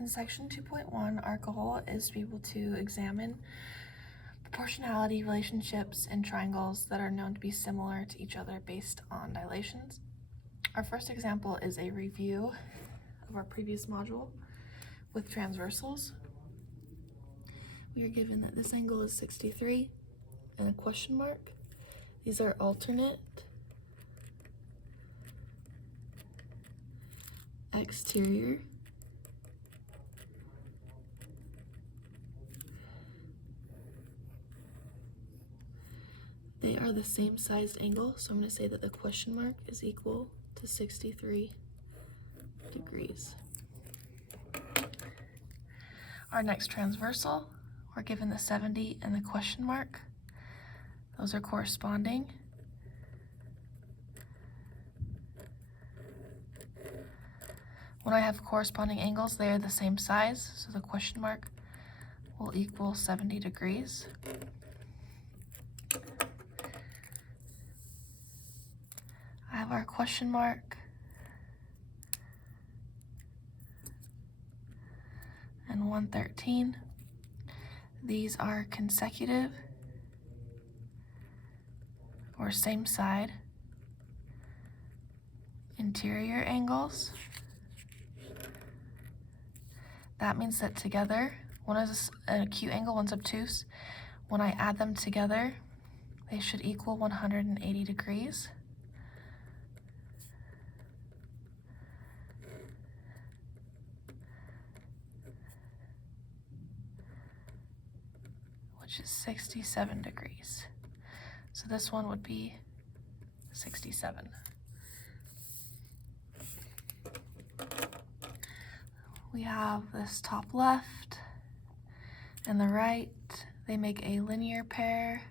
In section 2.1, our goal is to be able to examine proportionality relationships in triangles that are known to be similar to each other based on dilations. Our first example is a review of our previous module with transversals. We are given that this angle is 63 and a question mark. These are alternate exterior they are the same sized angle, so I'm going to say that the question mark is equal to 63 degrees. Our next transversal, we're given the 70 and the question mark. Those are corresponding. When I have corresponding angles, they are the same size, so the question mark will equal 70 degrees. I have our question mark and 113. These are consecutive or same side interior angles. That means that together, one is an acute angle, one's obtuse. When I add them together, they should equal 180 degrees. Which is 67 degrees. So this one would be 67. We have this top left and the right. They make a linear pair.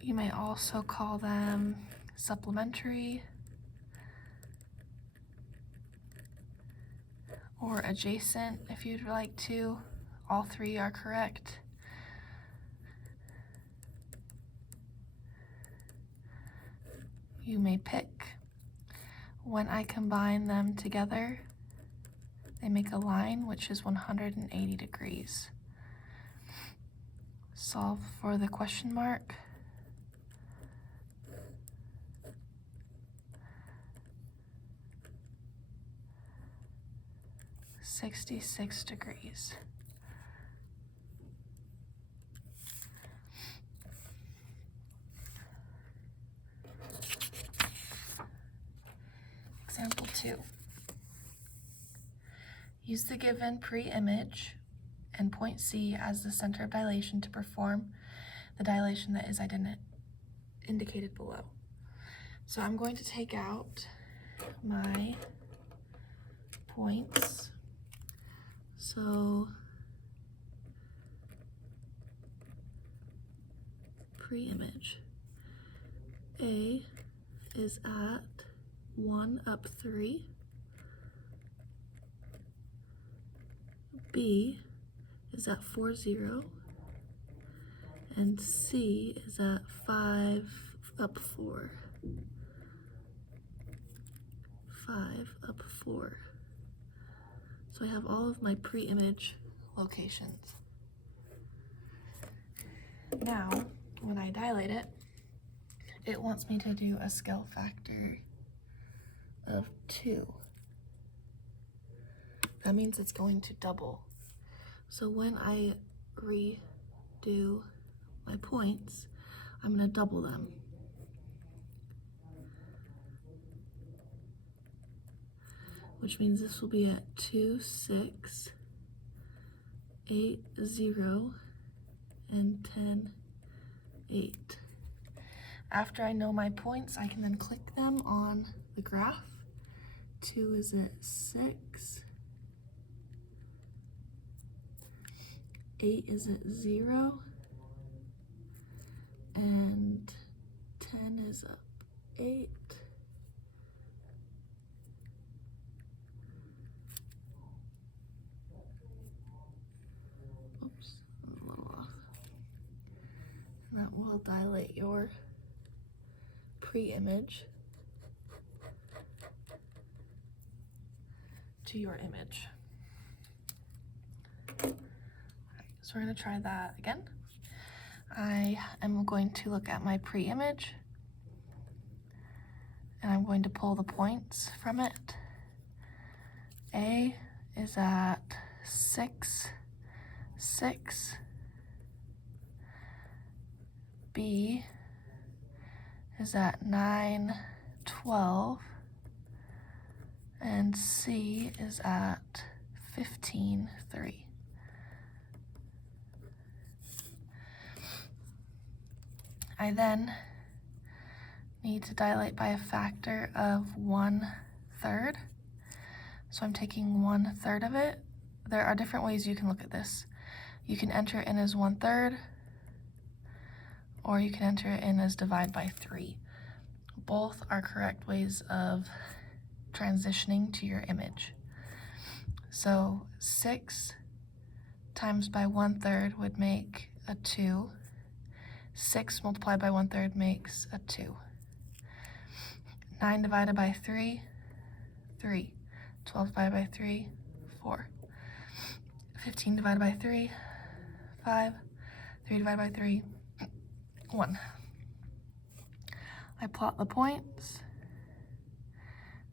You may also call them supplementary or adjacent if you'd like to. All three are correct. You may pick. When I combine them together, they make a line which is 180 degrees. Solve for the question mark. $66 degrees. Example 2. Use the given pre-image and point C as the center of dilation to perform the dilation that is indicated below. So I'm going to take out my points. So pre-image. A is at 1 up 3. B is at 4, 0. And C is at 5 up 4. 5 up 4. So I have all of my pre-image locations. Now, when I dilate it, it wants me to do a scale factor of 2. That means it's going to double. So when I redo my points, I'm going to double them. Which means this will be at 2, 6, 8, 0, and 10, 8. After I know my points, I can then click them on the graph. 2 is at 6, 8 is at 0, and 10 is up 8. Oops, I'm a little off. And that will dilate your pre-image to your image. So we're going to try that again. I am going to look at my pre-image, and I'm going to pull the points from it. A is at 6, 6. B is at 9, 12. And C is at 15, 3. I then need to dilate by a factor of 1/3. So I'm taking 1/3 of it. There are different ways you can look at this. You can enter it in as 1/3, or you can enter it in as divide by 3. Both are correct ways of transitioning to your image. So 6 times by 1/3 would make a 2. 6 multiplied by 1/3 makes a 2. 9 divided by 3, 3. 12 divided by 3, 4. 15 divided by 3, 5. 3 divided by 3, 1. I plot the points.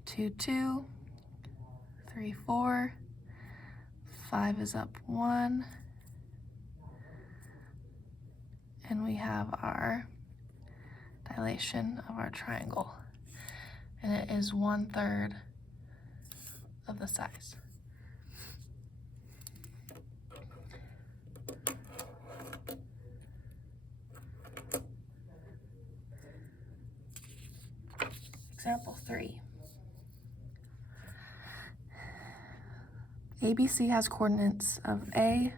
2, 2. 3, 4. 5 is up 1. And we have our dilation of our triangle. And it is 1/3 of the size. Example 3. ABC has coordinates of A,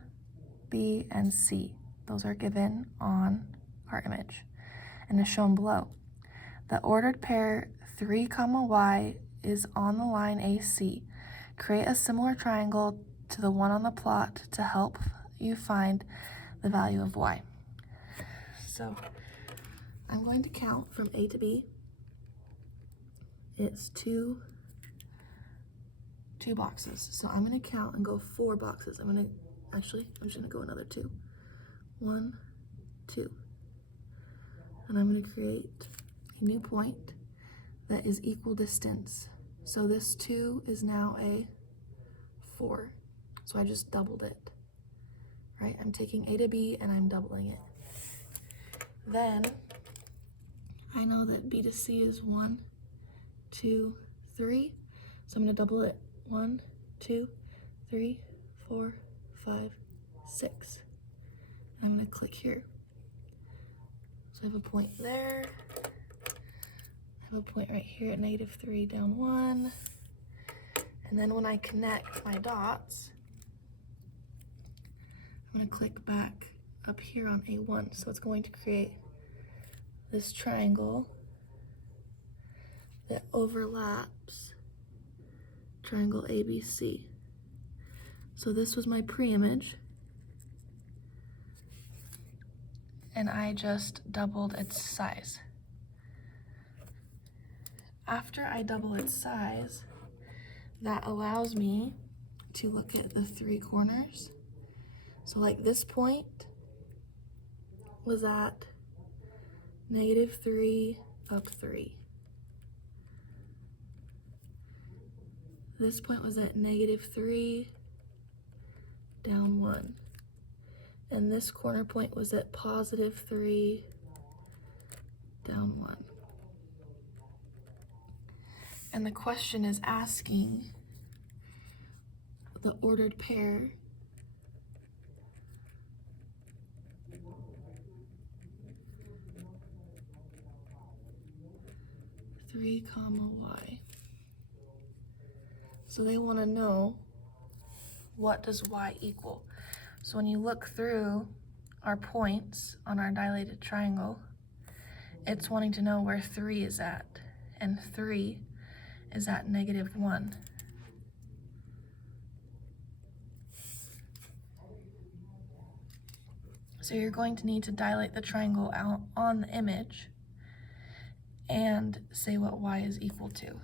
B, and C. Those are given on our image and is shown below. The ordered pair 3, y is on the line AC. Create a similar triangle to the one on the plot to help you find the value of y. So I'm going to count from A to B. It's two boxes. So I'm going to count and go 4 boxes. I'm just going to go another 2. 1, 2. And I'm going to create a new point that is equal distance. So this 2 is now a 4. So I just doubled it, right? I'm taking A to B and I'm doubling it. Then I know that B to C is 1, 2, 3. So I'm going to double it. 1, 2, 3, 4, 5, 6. I'm going to click here. So I have a point there. I have a point right here at -3 down 1. And then when I connect my dots, I'm going to click back up here on A1. So it's going to create this triangle that overlaps triangle ABC. So this was my pre-image, and I just doubled its size. After I double its size, that allows me to look at the 3 corners. So like this point was at -3 up 3. This point was at -3 down 1. And this corner point was at +3 down 1. And the question is asking the ordered pair (3, y). So they want to know, what does y equal? So when you look through our points on our dilated triangle, it's wanting to know where 3 is at, and 3 is at -1. So you're going to need to dilate the triangle out on the image and say what y is equal to.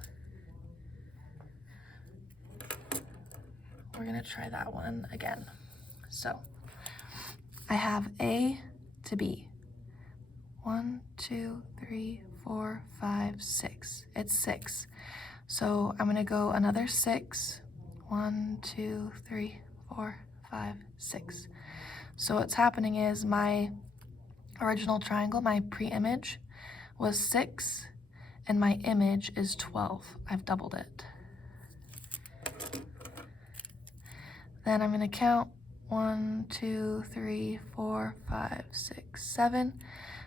we're gonna try that one again. So I have A to B. 1, 2, 3, 4, 5, 6. It's 6. So I'm gonna go another 6. 1, 2, 3, 4, 5, 6. So what's happening is my original triangle, my pre-image, was 6, and my image is 12. I've doubled it. Then I'm gonna count 1, 2, 3, 4, 5, 6, 7.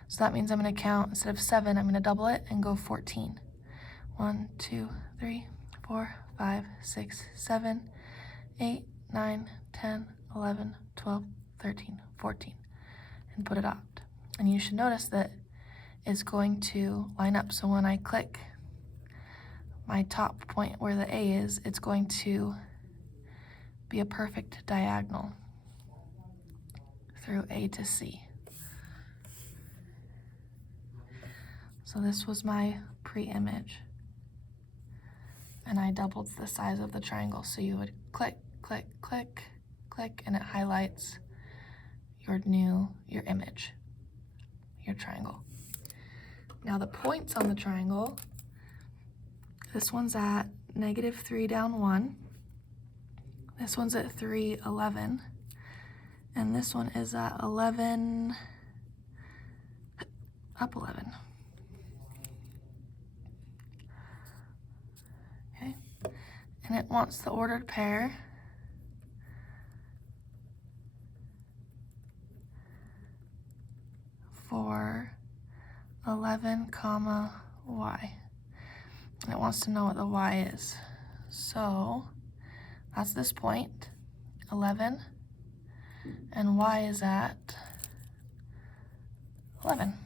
So that means I'm gonna count, instead of 7, I'm gonna double it and go 14. 1, 2, 3, 4, 5, 6, 7, 8, 9, 10, 11, 12, 13, 14, and put it out. And you should notice that it's going to line up. So when I click my top point where the A is, it's going to be a perfect diagonal through A to C. So this was my pre-image, and I doubled the size of the triangle. So you would click, click, click, click, and it highlights your image, your triangle. Now the points on the triangle, this one's at -3 down 1. This one's at 3, 11. And this one is at 11, up 11. Okay, and it wants the ordered pair. For 11, comma, y. And it wants to know what the y is. So that's this point, 11, and y is at 11.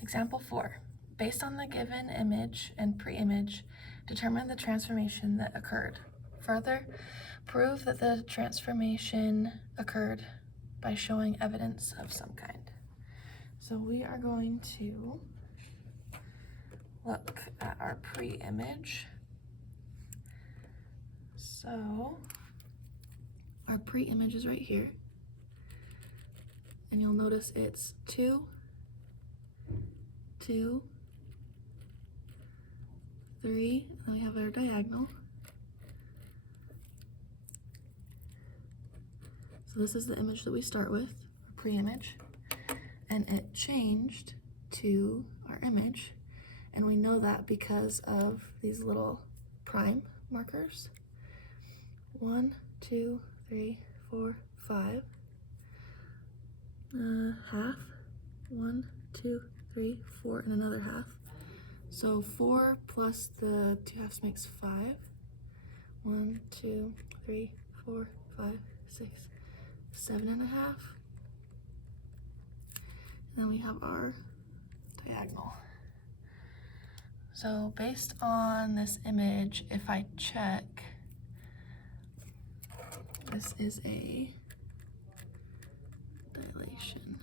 Example 4. Based on the given image and pre-image, determine the transformation that occurred. Further, prove that the transformation occurred by showing evidence of some kind. So we are going to look at our pre-image. So our pre-image is right here. And you'll notice it's 2, 2, 3, and then we have our diagonal. So this is the image that we start with, our pre-image, and it changed to our image, and we know that because of these little prime markers. 1, 2, 3, 4, 5, half, 1, 2, 3, 4, and another half. So 4 plus the 2 halves makes 5. 1, 2, 3, 4, 5, 6, 7 and a half. And then we have our diagonal. So based on this image, if I check, this is a dilation.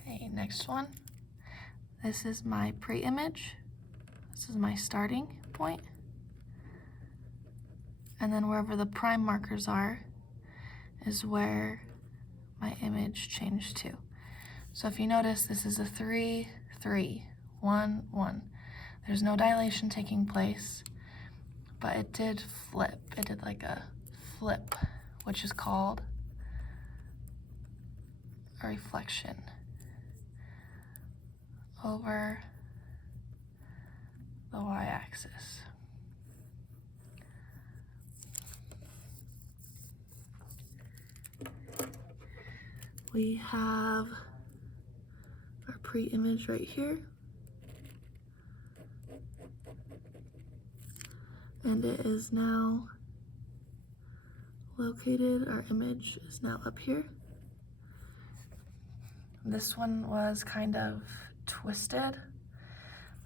Okay, next one. This is my pre-image. This is my starting point. And then wherever the prime markers are is where my image changed to. So if you notice, this is a 3, 3, 1, 1. There's no dilation taking place, but it did flip. It did like a flip, which is called a reflection over the y-axis. We have our pre-image right here, and it is now located. Our image is now up here. This one was kind of twisted.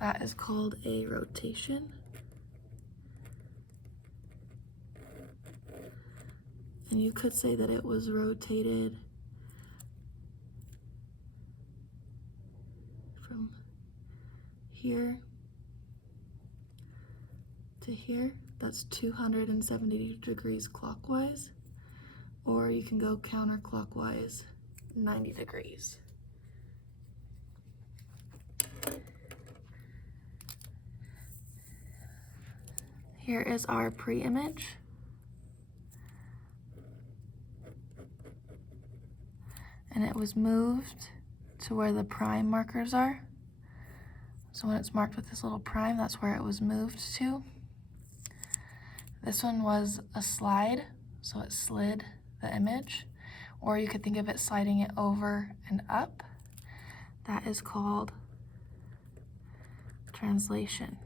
That is called a rotation. And you could say that it was rotated from here to here. That's 270 degrees clockwise. Or you can go counterclockwise 90 degrees. Here is our pre-image. And it was moved to where the prime markers are. So when it's marked with this little prime, that's where it was moved to. This one was a slide, so it slid the image, or you could think of it sliding it over and up. That is called translation.